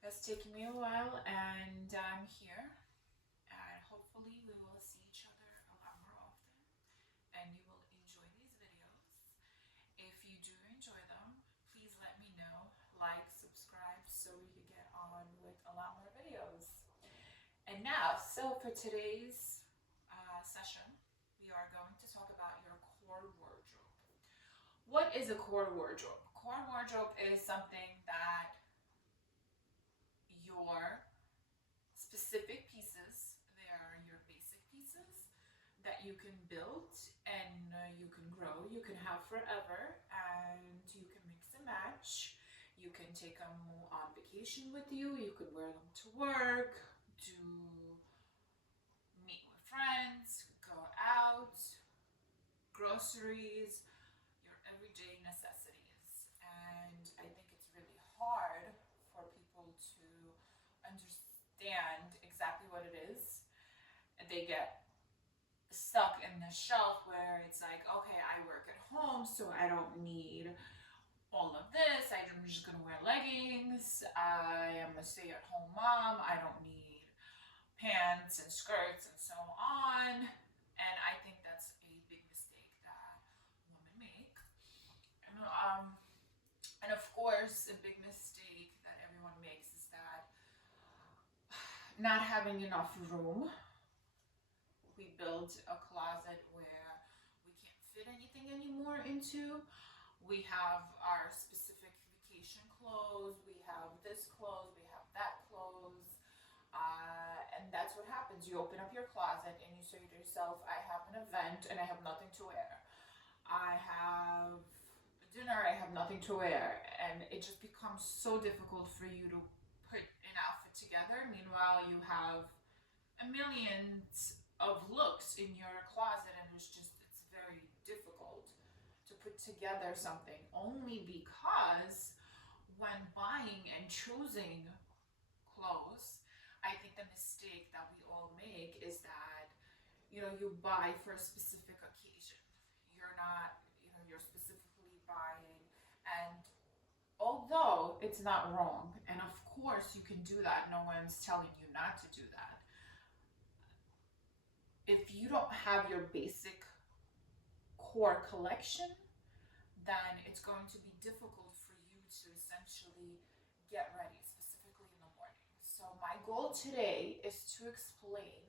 It's taken me a while and I'm here and hopefully we will see each other a lot more often and you will enjoy these videos. If you do enjoy them, please let me know, like, subscribe so we can get on with a lot more videos. And now, so for today's session, we are going to talk about your core wardrobe. What is a core wardrobe? Core wardrobe is something that your specific pieces. They are your basic pieces that you can build and you can grow, you can have forever, and you can mix and match. You can take them on vacation with you, you could wear them to work, to meet with friends, go out, groceries, your everyday necessities. And I think it's really hard for people to understand exactly what it is. And they get stuck in the shelf where it's like, okay, I work at home, so I don't need all of this. I'm just gonna wear leggings. I am a stay at home mom. I don't need pants and skirts and so on. And I think that's a big mistake that women make. And, um, and of course, a big mistake that everyone makes is that not having enough room. We built a closet where we can't fit anything anymore into. We have our specific vacation clothes, we have this clothes, we have that clothes. And that's what happens. You open up your closet and you say to yourself, I have an event and I have nothing to wear. I have dinner, I have nothing to wear. And it just becomes so difficult for you to put an outfit together. Meanwhile, you have a million of looks in your closet and it's very difficult to put together something only because when buying and choosing clothes, I think the mistake that we all make is that you buy for a specific occasion. You're not, you're specifically buying, and although it's not wrong, and of course you can do that, no one's telling you not to do that. If you don't have your basic core collection, then it's going to be difficult for you to essentially get ready, specifically in the morning. So, my goal today is to explain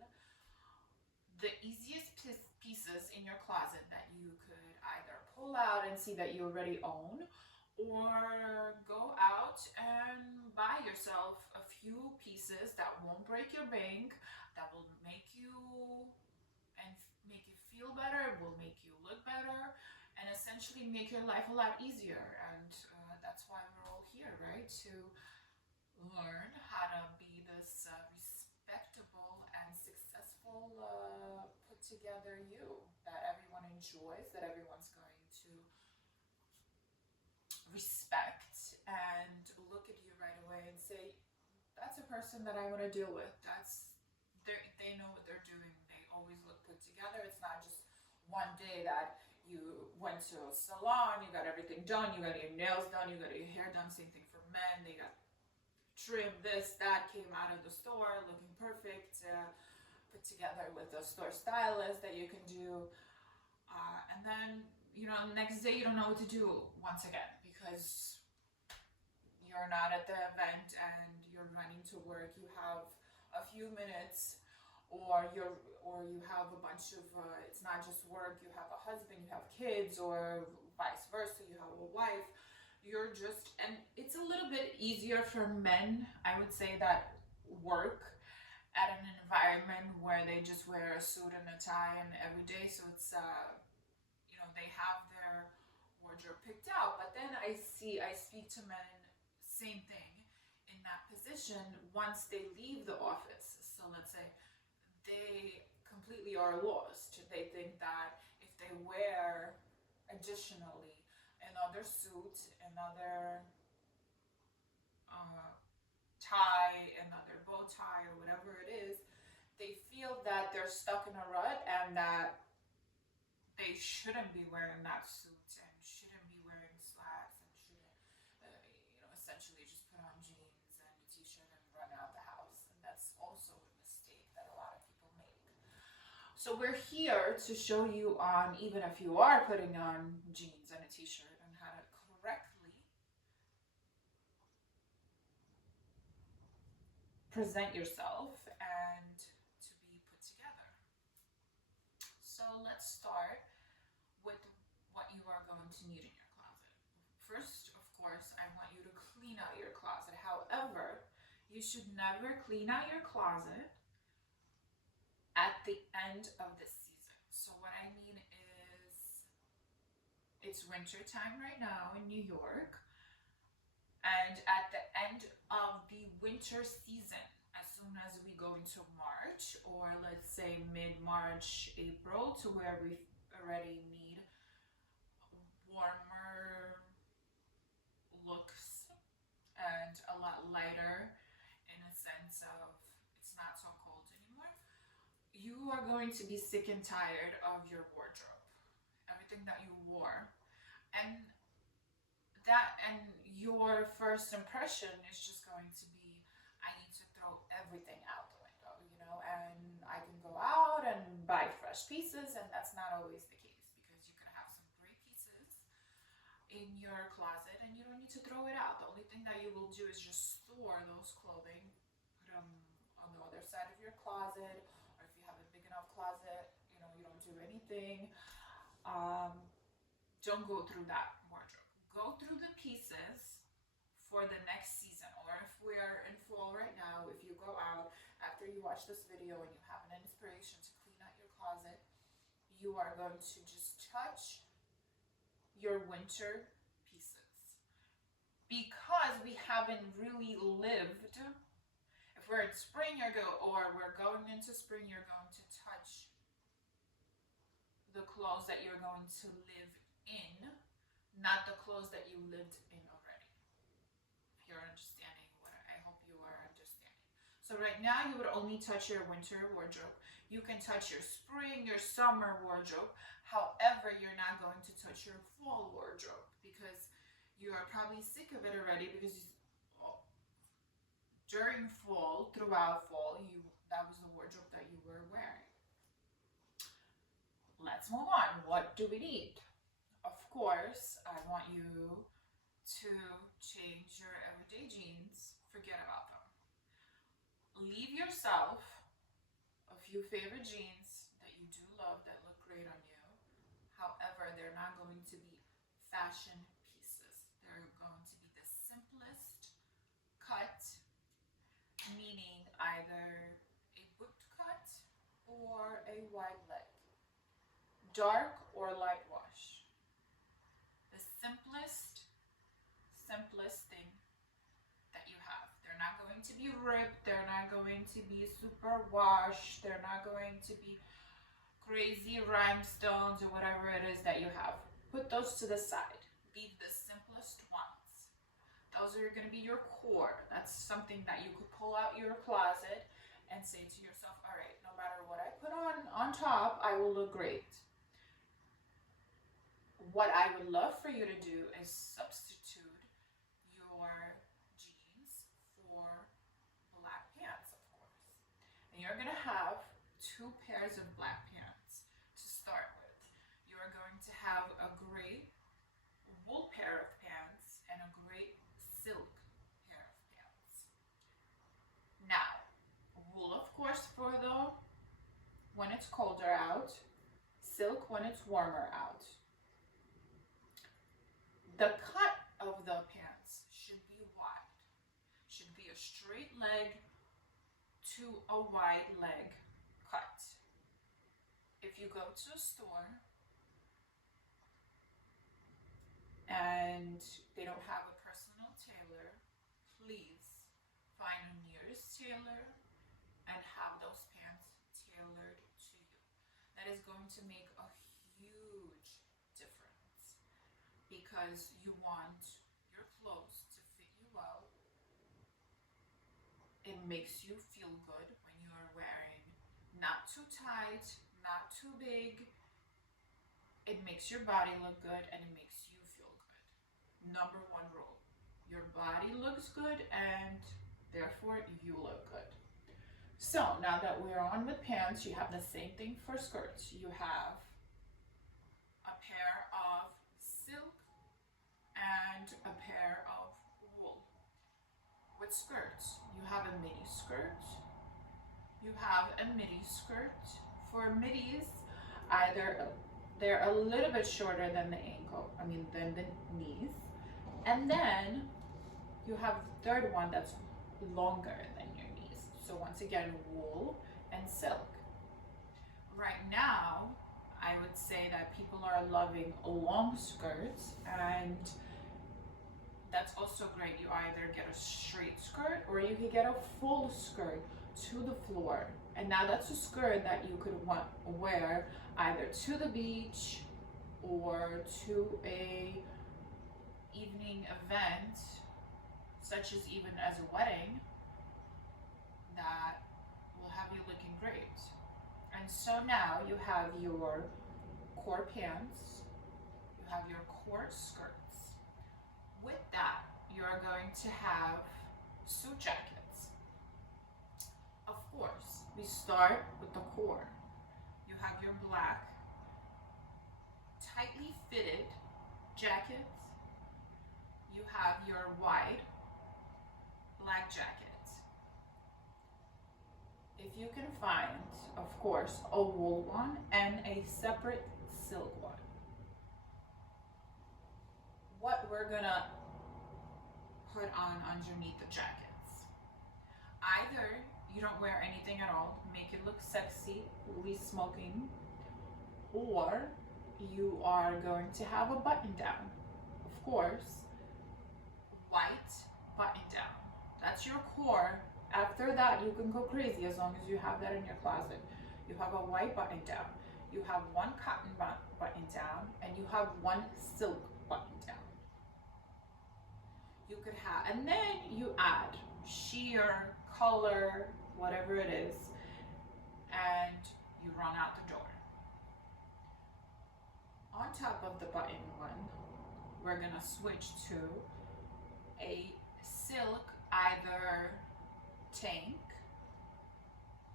the easiest pieces in your closet that you could either pull out and see that you already own, or go out and buy yourself a few pieces that won't break your bank, that will make you and make you feel better, will make you look better, and essentially make your life a lot easier. And that's why we're all here, right? To learn how to be this respectable and successful, put together you that everyone enjoys, that everyone's going to respect and look at you right away and say, that's a person that I want to deal with. They know what they're doing. They always look put together. It's not just one day that you went to a salon, you got everything done, you got your nails done, you got your hair done. Same thing for men. They got trim, this, that, came out of the store looking perfect, put together with a store stylist that you can do. And then, the next day you don't know what to do once again because you're not at the event and you're running to work. You have a few minutes, or you have a bunch of. It's not just work. You have a husband, you have kids, or vice versa. You have a wife. You're just, and it's a little bit easier for men. I would say that work at an environment where they just wear a suit and a tie and every day. So it's they have their wardrobe picked out. But then I speak to men, same thing, in that position once they leave the office. So let's say they completely are lost. They think that if they wear additionally another suit, another uh, tie, another bow tie, or whatever it is, they feel that they're stuck in a rut and that they shouldn't be wearing that suit and shouldn't be wearing slacks and shouldn't, essentially just put on jeans and a t-shirt So we're here to show you on, even if you are putting on jeans and a t-shirt, and how to correctly present yourself and to be put together. So let's start with what you are going to need in your closet. First, of course, I want you to clean out your closet. However, you should never clean out your closet at the end of the season. So what I mean is, it's winter time right now in New York, and at the end of the winter season, as soon as we go into March, or let's say mid-March, April, to where we already need warmer looks and a lot lighter, in a sense of it's not so cold anymore, you are going to be sick and tired of your wardrobe, everything that you wore, and your first impression is just going to be, I need to throw everything out the window, and I can go out and buy fresh pieces, and that's not always the case, because you could have some great pieces in your closet and you don't need to throw it out. The only thing that you will do is just store those clothing, put them on the other side of your closet, or if you have a big enough closet, you don't do anything. Don't go through that wardrobe. Go through the pieces for the next season, or if we're in fall right now, if you go out after you watch this video and you have an inspiration to clean out your closet, you are going to just touch your winter pieces, because we haven't really lived. If we're in spring, or we're going into spring, you're going to touch the clothes that you're going to live in, not the clothes that you lived in already. If you're understanding I hope you are understanding. So right now you would only touch your winter wardrobe. You can touch your spring, your summer wardrobe. However, you're not going to touch your fall wardrobe, because you are probably sick of it already, because during fall, throughout fall, that was the wardrobe that you were wearing. Let's move on. What do we need? Of course, I want you to change your everyday jeans. Forget about them. Leave yourself a few favorite jeans that you do love, that look great on you. However, they're not going to be fashion pieces. They're going to be the simplest cut, meaning either a boot cut or a wide leg, dark or light wash. The simplest thing that you have. They're not going to be ripped, they're not going to be super washed, they're not going to be crazy rhinestones or whatever it is that you have. Put those to the side. Leave the simplest ones. Those are going to be your core. That's something that you could pull out your closet and say to yourself, all right, no matter what I put on top, I will look great. What I would love for you to do is substitute your jeans for black pants, of course. And you're going to have 2 pairs of black pants to start with. You're going to have a gray wool pair of pants and a gray silk pair of pants. Now, wool, of course, for when it's colder out, silk when it's warmer out. The cut of the pants should be wide. Should be a straight leg to a wide leg cut. If you go to a store and they don't have a personal tailor, please find a nearest tailor and have those pants tailored to you. That is going to make a huge difference, because you want your clothes to fit you well. It makes you feel good when you are wearing not too tight, not too big. It makes your body look good and it makes you feel good. Number 1 rule. Your body looks good and therefore you look good. So now that we're on with pants, you have the same thing for skirts. You have a pair of silk and a pair of wool. With skirts, you have a midi skirt, you have a midi skirt. For midis, either they're a little bit shorter than the ankle, than the knees. And then you have the third one that's longer than your knees. So once again, wool and silk. Right now, I would say that people are loving long skirts, and that's also great. You either get a straight skirt or you can get a full skirt to the floor. And now that's a skirt that you could wear either to the beach or to a evening event, such as even as a wedding, that will have you looking great. And so now you have your core pants, you have your core skirts. With that, you're going to have suit jackets. Of course, we start with the core. You have your black, tightly fitted jackets. You have your wide black jacket. If you can find, of course, a wool one and a separate silk one. What we're gonna put on underneath the jackets. Either you don't wear anything at all, make it look sexy, least smoking, or you are going to have a button down. Of course, white button down. That's your core. After that, you can go crazy as long as you have that in your closet. You have a white button down, you have one cotton button down, and you have one silk button down. You could have, and then you add sheer, color, whatever it is, and you run out the door. On top of the button one, we're gonna switch to a silk, either tank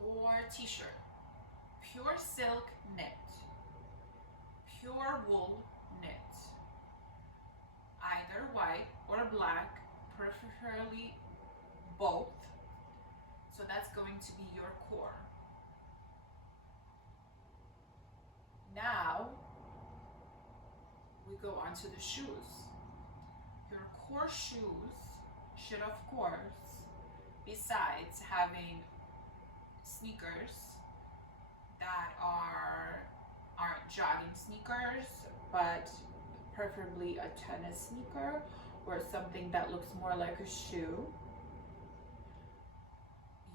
or t-shirt. Pure silk knit, pure wool knit, either white or black, preferably both. So that's going to be your core. Now we go on to the shoes. Your core shoes should, of course, besides having sneakers that aren't jogging sneakers, but preferably a tennis sneaker or something that looks more like a shoe.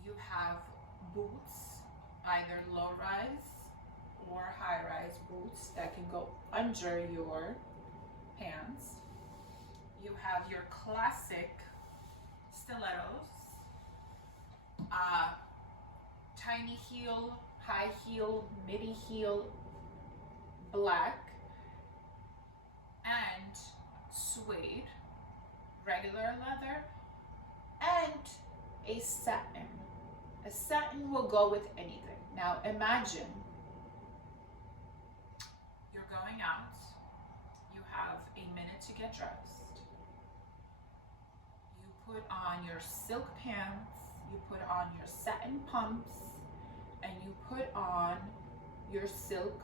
You have boots, either low-rise or high-rise boots that can go under your pants. You have your classic stilettos, tiny heel, high heel, midi heel, black, and suede, regular leather, and a satin. A satin will go with anything. Now imagine you're going out, you have a minute to get dressed, you put on your silk pants, you put on your satin pumps, and you put on your silk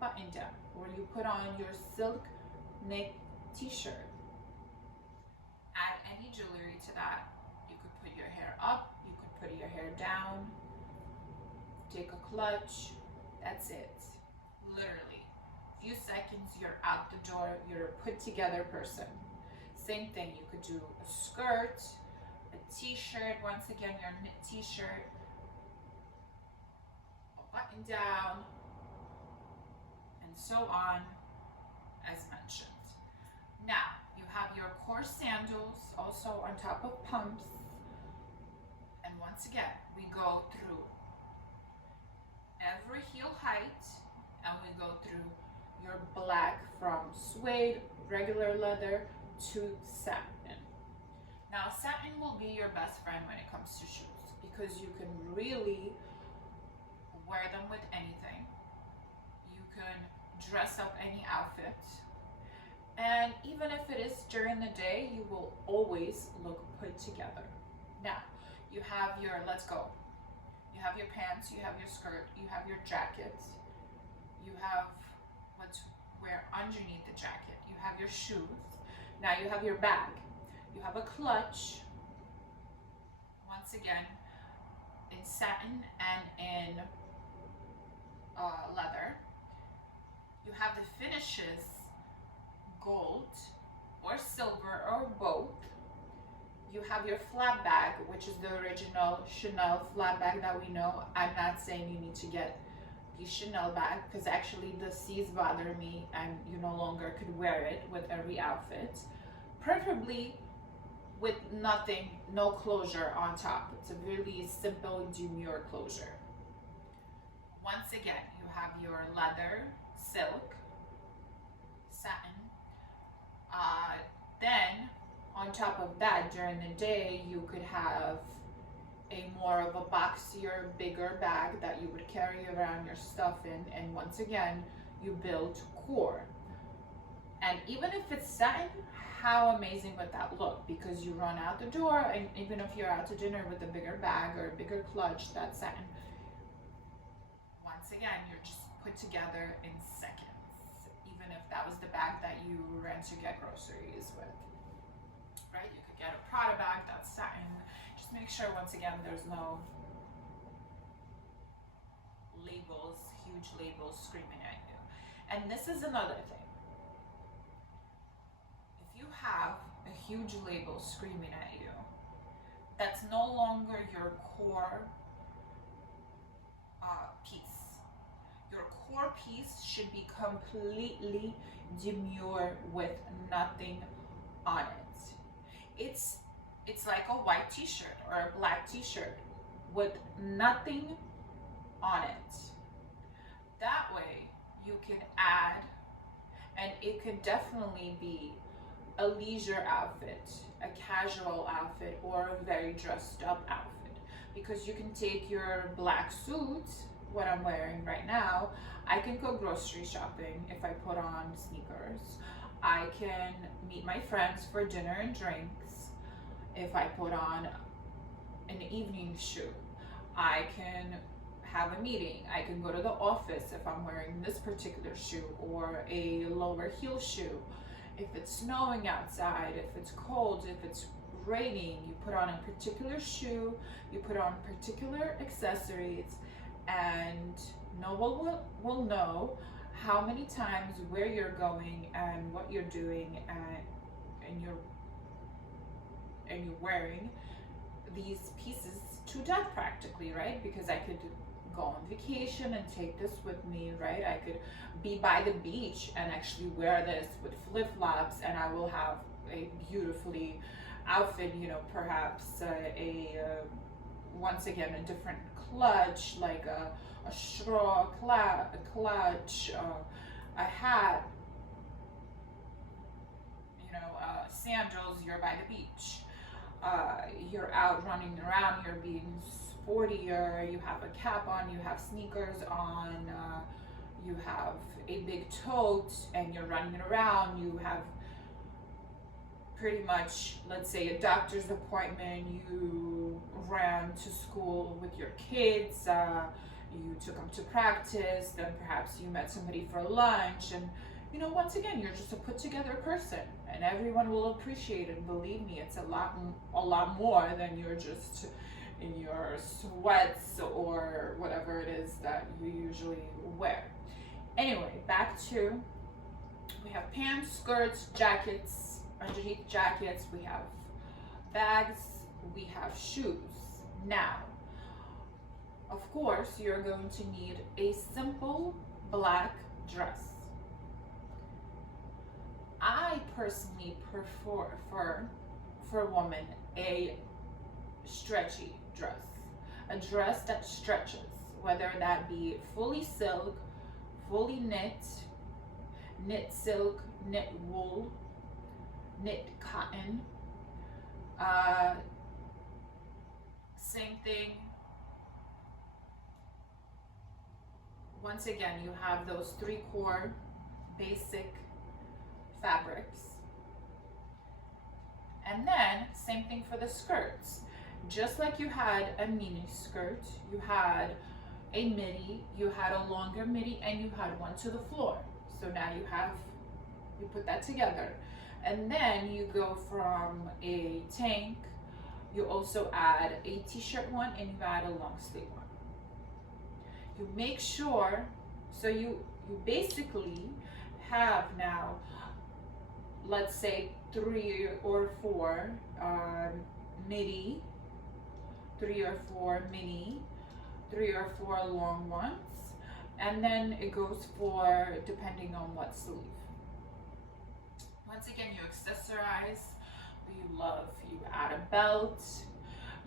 button down, or you put on your silk knit t-shirt. Add any jewelry to that. You could put your hair up, you could put your hair down, take a clutch, that's it. Literally, few seconds, you're out the door, you're a put together person. Same thing, you could do a skirt, a t-shirt, once again your knit t-shirt, a button down, and so on, as mentioned. Now, you have your core sandals, also on top of pumps, and once again, we go through every heel height, and we go through your black from suede, regular leather, to satin. Now, satin will be your best friend when it comes to shoes. because you can really wear them with anything. You can dress up any outfit. And even if it is during the day, you will always look put together. Now, you have your, let's go. You have your pants, you have your skirt, you have your jacket, you have what's wear underneath the jacket, you have your shoes. Now you have your bag, you have a clutch, once again, in satin and in leather. You have the finishes, gold or silver or both. You have your flat bag, which is the original Chanel flat bag that we know. I'm not saying you need to get the Chanel bag, because actually the C's bother me and you no longer could wear it with every outfit. Preferably with nothing, no closure on top. It's a really simple, demure closure. Once again, you have your leather, silk, satin. Then on top of that, during the day, you could have a more of a boxier, bigger bag that you would carry around your stuff in. And once again, you build core. And even if it's satin, how amazing would that look? Because you run out the door, and even if you're out to dinner with a bigger bag or a bigger clutch, that's satin. Once again, you're just put together in seconds. Even if that was the bag that you ran to get groceries with, right? You could get a Prada bag that's satin. Just make sure, once again, there's no labels, huge labels screaming at you. And this is another thing. If you have a huge label screaming at you, that's no longer your core piece. Your core piece should be completely demure with nothing on it. It's like a white t-shirt or a black t-shirt with nothing on it. That way you can add, and it could definitely be a leisure outfit, a casual outfit, or a very dressed up outfit. Because you can take your black suit, what I'm wearing right now, I can go grocery shopping if I put on sneakers. I can meet my friends for dinner and drinks if I put on an evening shoe. I can have a meeting. I can go to the office if I'm wearing this particular shoe or a lower heel shoe. If it's snowing outside, if it's cold, if it's raining, you put on a particular shoe, you put on particular accessories, and no one will know how many times, where you're going, and what you're doing, and you're wearing these pieces to death practically, right? Because I could go on vacation and take this with me, right? I could be by the beach and actually wear this with flip-flops, and I will have a beautifully outfit, you know, perhaps once again a different clutch, like a straw clutch, a hat, you know, sandals. You're by the beach, you're out running around, you're being sportier, you have a cap on, you have sneakers on, you have a big tote, and you're running around. You have pretty much, let's say, a doctor's appointment, you ran to school with your kids, you took them to practice, then perhaps you met somebody for lunch, and you know, once again, you're just a put together person, and everyone will appreciate it. Believe me, it's a lot more than you're just in your sweats or whatever it is that you usually wear. Anyway, back to, we have pants, skirts, jackets, underneath jackets, we have bags, we have shoes. Now, of course, you're going to need a simple black dress. I personally prefer for a woman a stretchy dress, a dress that stretches, whether that be fully silk, fully knit silk, knit wool, knit cotton, Same thing. Once again, you have those 3 core basic fabrics. And then same thing for the skirts. Just like you had a mini skirt, you had a midi, you had a longer midi, and you had one to the floor. So now you put that together. And then you go from a tank, you also add a t-shirt one, and you add a long sleeve one. You make sure, so you basically have now, let's say 3 or 4 midi, 3 or 4 mini, 3 or 4 long ones, and then it goes for depending on what sleeve. Once again, you accessorize. You add a belt,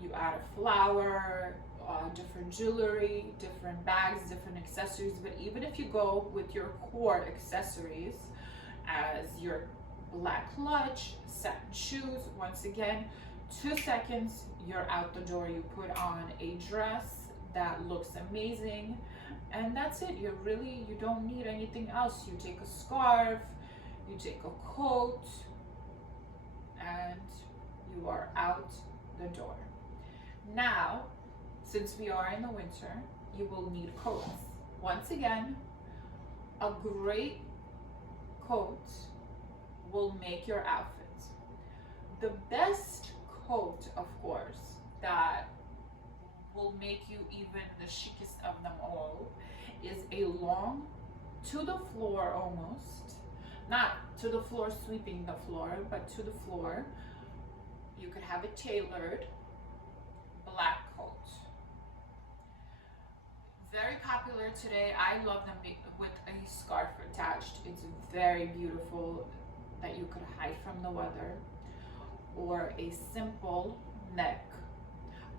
you add a flower, different jewelry, different bags, different accessories. But even if you go with your core accessories as your black clutch, satin shoes, once again, 2 seconds, you're out the door. You put on a dress that looks amazing, and that's it. You don't need anything else. You take a scarf, you take a coat, and you are out the door. Now, since we are in the winter, you will need coats. Once again, a great coat will make your outfit. The best coat, of course, that will make you even the chicest of them all is a long, to the floor almost, not to the floor sweeping the floor, but to the floor. You could have it tailored black coat. Very popular today. I love them with a scarf attached. It's very beautiful, that you could hide from the weather, or a simple neck,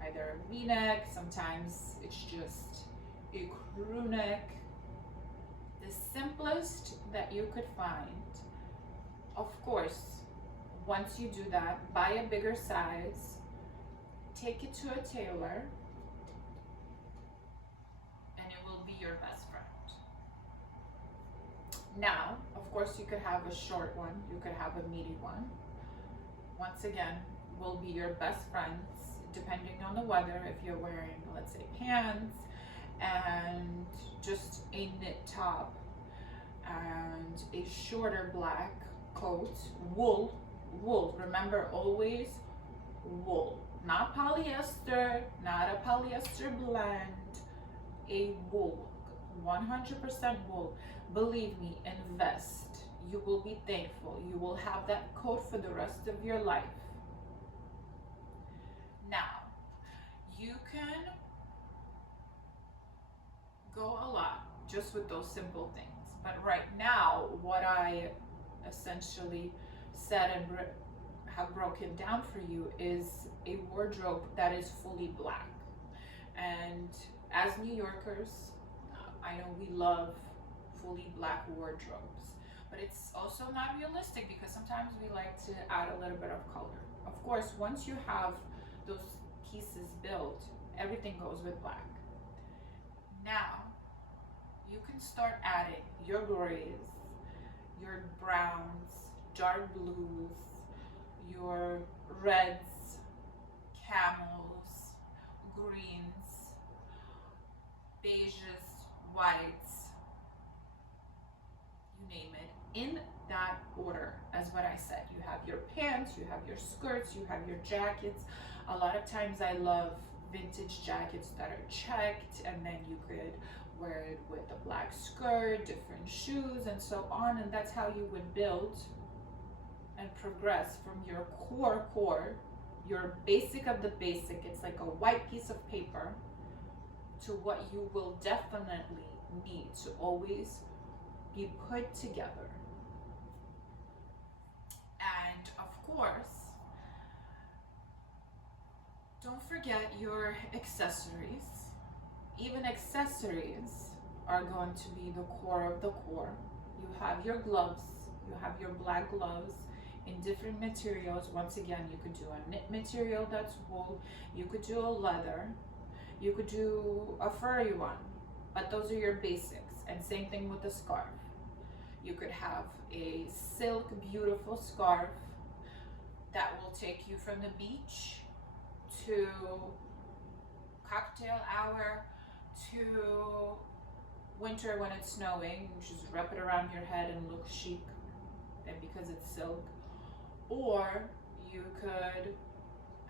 either a v-neck, sometimes it's just a crew neck. The simplest that you could find. Of course, once you do that, buy a bigger size, take it to a tailor, and it will be your best friend. Now, of course, you could have a short one, you could have a medium one. Once again, will be your best friends, depending on the weather. If you're wearing, let's say, pants and just a knit top and a shorter black coat, wool, remember, always wool, not polyester, not a polyester blend, a wool, 100% wool. Believe me, invest. You will be thankful. You will have that coat for the rest of your life. Now, you can go a lot just with those simple things. But right now, what I essentially said and have broken down for you is a wardrobe that is fully black. And as New Yorkers, I know we love fully black wardrobes, but it's also not realistic because sometimes we like to add a little bit of color. Of course, once you have those pieces built, everything goes with black. Now, you can start adding your grays, your browns, dark blues, your reds, camels, greens, beiges, whites, you name it, in that order as what I said. You have your pants, you have your skirts, you have your jackets. A lot of times I love vintage jackets that are checked, and then you could wear it with a black skirt, different shoes, and so on. And that's how you would build and progress from your core, your basic of the basic. It's like a white piece of paper, to what you will definitely need to always be put together. And of course, don't forget your accessories. Even accessories are going to be the core of the core. You have your gloves, you have your black gloves, in different materials. Once again, you could do a knit material that's wool, you could do a leather, you could do a furry one, but those are your basics. And same thing with the scarf. You could have a silk beautiful scarf that will take you from the beach to cocktail hour to winter when it's snowing. You just wrap it around your head and look chic, and because it's silk. Or you could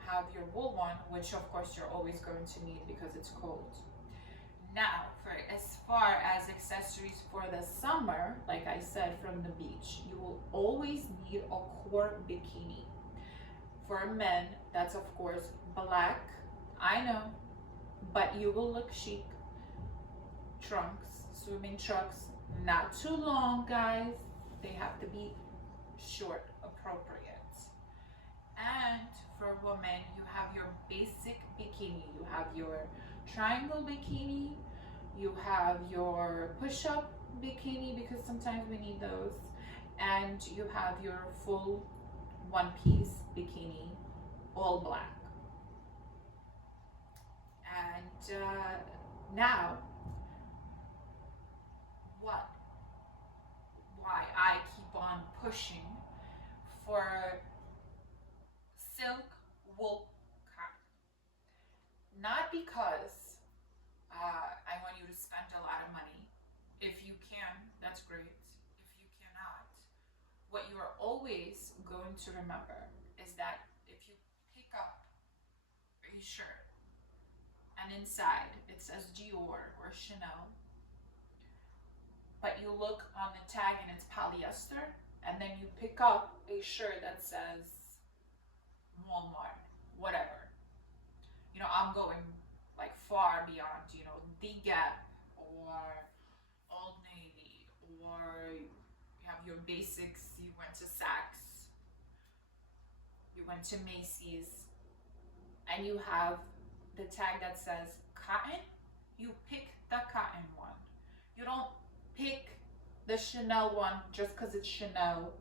have your wool one, which of course you're always going to need because it's cold. Now, for as far as accessories for the summer, like I said, from the beach, you will always need a core bikini. For men, that's of course black, I know, but you will look chic. Trunks, swimming trunks, not too long, guys. They have to be short, appropriate. And for women, you have your basic bikini. You have your triangle bikini, you have your push-up bikini because sometimes we need those, and you have your full one-piece bikini, all black. And now, why I keep on pushing for silk, wool, cotton? Not because I want you to spend a lot of money. If you can, that's great. If you cannot, what you are always going to remember is that if you pick up a shirt and inside it says Dior or Chanel, but you look on the tag and it's polyester, and then you pick up a shirt that says Walmart, whatever. You know, I'm going like far beyond, you know, The Gap or Old Navy, or you have your basics, you went to Saks, you went to Macy's, and you have the tag that says cotton, you pick the cotton one. You don't pick the Chanel one just because it's Chanel.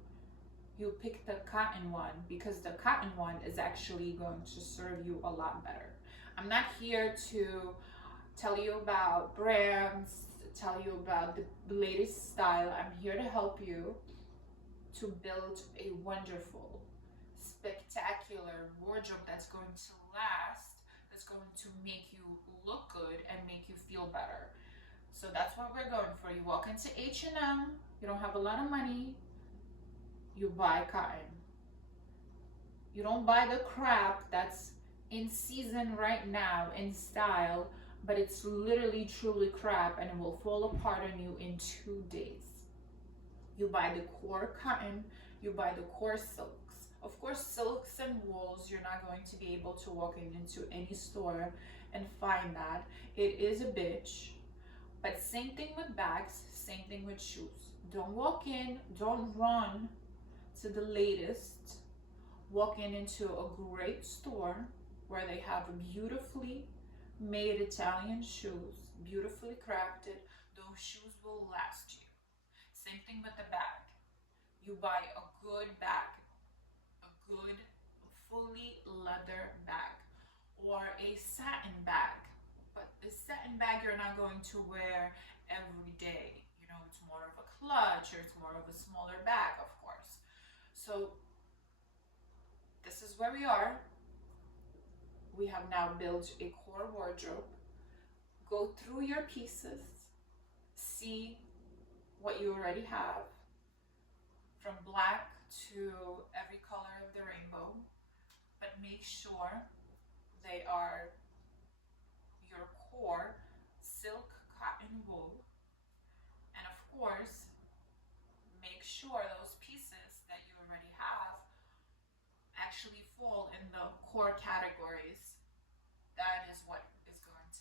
You pick the cotton one because the cotton one is actually going to serve you a lot better. I'm not here to tell you about brands, tell you about the latest style. I'm here to help you to build a wonderful, spectacular wardrobe that's going to last, that's going to make you look good and make you feel better. So that's what we're going for. You walk into H&M, you don't have a lot of money, you buy cotton. You don't buy the crap that's in season right now, in style, but it's literally truly crap and it will fall apart on you in 2 days. You buy the core cotton, you buy the core silks. Of course, silks and wools, you're not going to be able to walk into any store and find that. It is a bitch. But same thing with bags, same thing with shoes. Don't walk in, don't run to the latest. Walk into a great store where they have beautifully made Italian shoes, beautifully crafted. Those shoes will last you. Same thing with the bag. You buy a good bag, a good fully leather bag, or a satin bag. But the satin bag you're not going to wear every day. You know, it's more of a clutch, or it's more of a smaller bag, of course. So this is where we are. We have now built a core wardrobe. Go through your pieces, see what you already have, from black to every color of the rainbow, but make sure they are your core silk, cotton, wool, and of course, make sure those pieces that you already have actually fall in the core categories. That is what